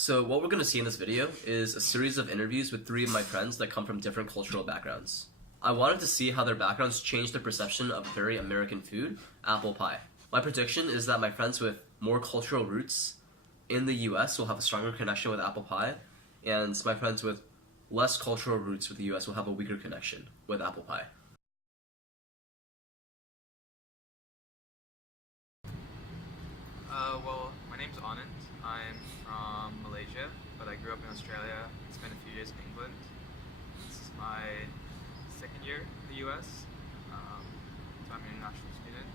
So what we're going to see in this video is a series of interviews with 3 of my friends that come from different cultural backgrounds. I wanted to see how their backgrounds changed their perception of a very American food, apple pie. My prediction is that my friends with more cultural roots in the US will have a stronger connection with apple pie, and my friends with less cultural roots with the US will have a weaker connection with apple pie. Well, my name's Anand. I'm from Malaysia, but I grew up in Australia, spent a few years in England. This is my second year in the US, so I'm an international student.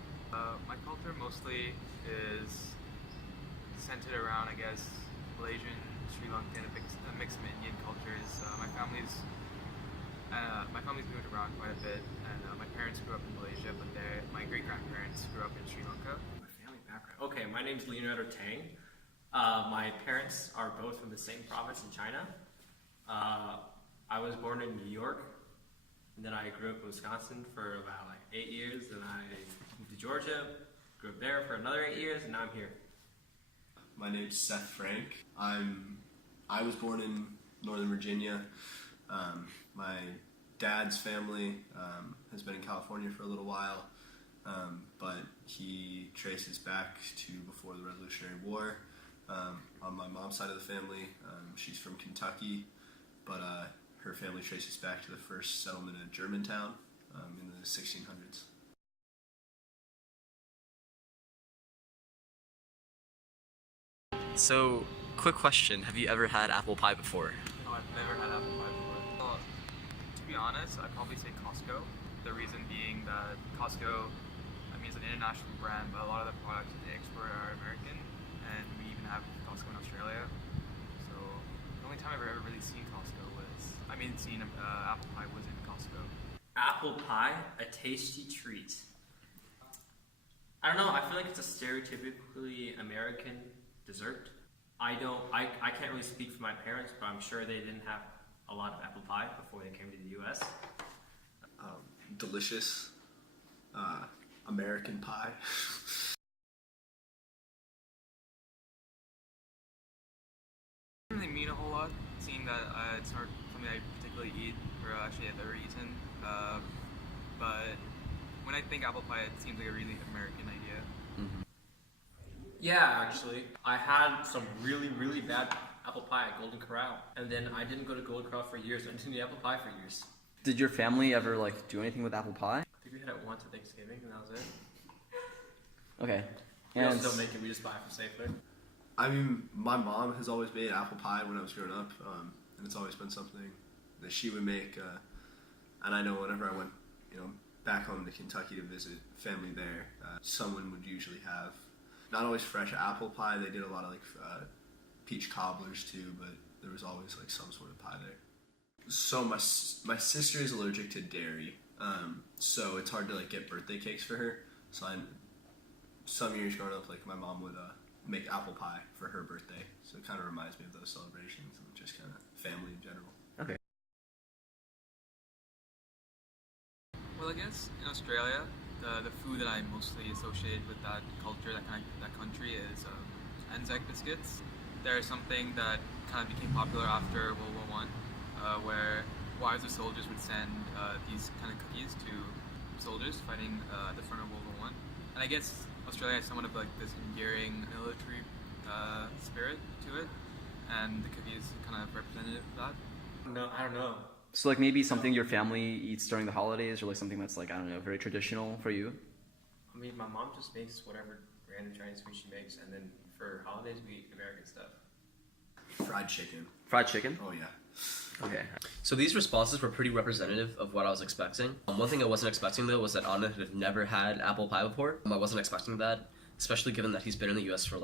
My culture mostly is centered around, I guess, Malaysian, Sri Lankan, a mix of Indian cultures. My family's moved around quite a bit, and my parents grew up in Malaysia, but my great-grandparents grew up in Sri Lanka. Okay, my name's Leonardo Tang. My parents are both from the same province in China. I was born in New York, and then I grew up in Wisconsin for about 8 years, then I moved to Georgia, grew up there for another 8 years, and now I'm here. My name's Seth Frank. I was born in Northern Virginia. My dad's family has been in California for a little while. But he traces back to before the Revolutionary War. On my mom's side of the family, she's from Kentucky, but her family traces back to the first settlement in Germantown in the 1600s. So, quick question, have you ever had apple pie before? No, I've never had apple pie before. Well, to be honest, I'd probably say Costco. The reason being that Costco, it's an international brand, but a lot of the products that they export are American, and we even have Costco in Australia. So the only time I've ever really seen Costco seen apple pie was in Costco. Apple pie, a tasty treat. I don't know, I feel like it's a stereotypically American dessert. I can't really speak for my parents, but I'm sure they didn't have a lot of apple pie before they came to the US. Delicious. American pie. It doesn't really mean a whole lot, seeing that it's not something I particularly eat or actually have ever eaten. But when I think apple pie, it seems like a really American idea. Mm-hmm. Yeah, actually. I had some really, really bad apple pie at Golden Corral, and then I didn't go to Golden Corral for years, and I didn't eat apple pie for years. Did your family ever do anything with apple pie? I think we had it once at Thanksgiving, and that was it. Okay. We also don't make it, we just buy it from Safeway. My mom has always made apple pie when I was growing up, and it's always been something that she would make. And I know whenever I went, back home to Kentucky to visit family there, someone would usually have not always fresh apple pie. They did a lot of peach cobblers too, but there was always some sort of pie there. So my sister is allergic to dairy, so it's hard to get birthday cakes for her. So some years growing up, my mom would make apple pie for her birthday. So it kind of reminds me of those celebrations and just kind of family in general. Okay. Well, I guess in Australia, the food that I mostly associate with that culture, that country, is Anzac biscuits. They're something that kind of became popular after World War I, where wives of soldiers would send these kind of cookies to soldiers fighting at the front of World War I. And I guess Australia has somewhat of this endearing military spirit to it, and the cookie is kind of representative of that. No, I don't know. So maybe something your family eats during the holidays, or something that's very traditional for you? My mom just makes whatever random Chinese food she makes, and then for holidays we eat American stuff. Fried chicken. Fried chicken? Oh yeah. Okay. So these responses were pretty representative of what I was expecting. One thing I wasn't expecting though was that Anna had never had apple pie before. I wasn't expecting that, especially given that he's been in the US for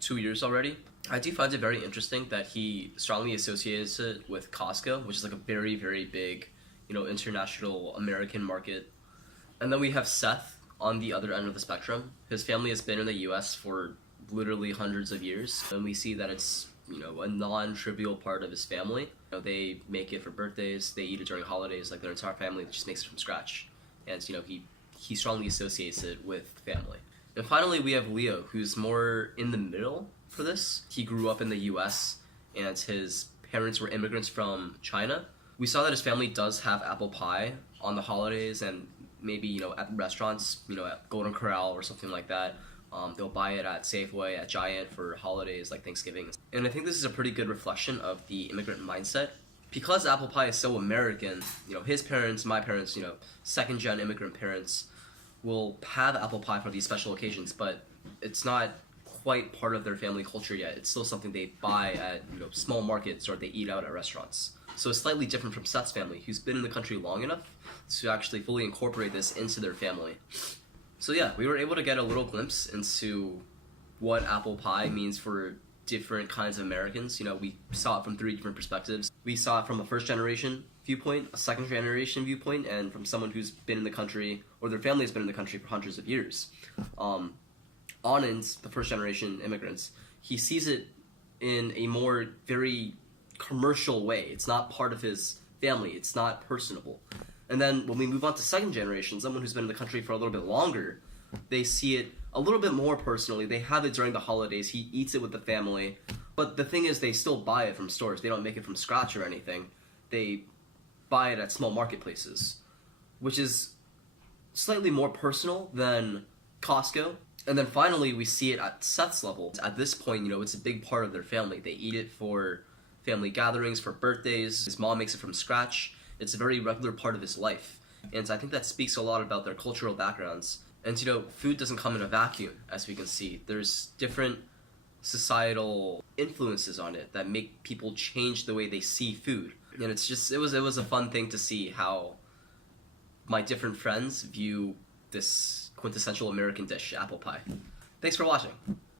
2 years already. I do find it very interesting that he strongly associates it with Costco, which is a very, very big, international American market. And then we have Seth on the other end of the spectrum. His family has been in the US for literally hundreds of years, and we see that it's a non-trivial part of his family. They make it for birthdays, they eat it during holidays, their entire family just makes it from scratch. And he strongly associates it with family. And finally we have Leo, who's more in the middle for this. He grew up in the US and his parents were immigrants from China. We saw that his family does have apple pie on the holidays and maybe, you know, at restaurants, you know, at Golden Corral or something like that. They'll buy it at Safeway, at Giant for holidays like Thanksgiving. And I think this is a pretty good reflection of the immigrant mindset. Because apple pie is so American, you know, his parents, my parents, you know, second-gen immigrant parents will have apple pie for these special occasions, but it's not quite part of their family culture yet. It's still something they buy at, you know, small markets or they eat out at restaurants. So it's slightly different from Seth's family, who's been in the country long enough to actually fully incorporate this into their family. So yeah, we were able to get a little glimpse into what apple pie means for different kinds of Americans. You know, we saw it from 3 different perspectives. We saw it from a first-generation viewpoint, a second-generation viewpoint, and from someone who's been in the country, or their family has been in the country for hundreds of years. Anand, the first-generation immigrants, he sees it in a more very commercial way. It's not part of his family. It's not personable. And then when we move on to second generation, someone who's been in the country for a little bit longer, they see it a little bit more personally. They have it during the holidays. He eats it with the family. But the thing is, they still buy it from stores. They don't make it from scratch or anything. They buy it at small marketplaces, which is slightly more personal than Costco. And then finally, we see it at Seth's level. At this point, you know, it's a big part of their family. They eat it for family gatherings, for birthdays. His mom makes it from scratch. It's a very regular part of his life. And I think that speaks a lot about their cultural backgrounds. And, you know, food doesn't come in a vacuum, as we can see. There's different societal influences on it that make people change the way they see food. And it's just, it was a fun thing to see how my different friends view this quintessential American dish, apple pie. Thanks for watching.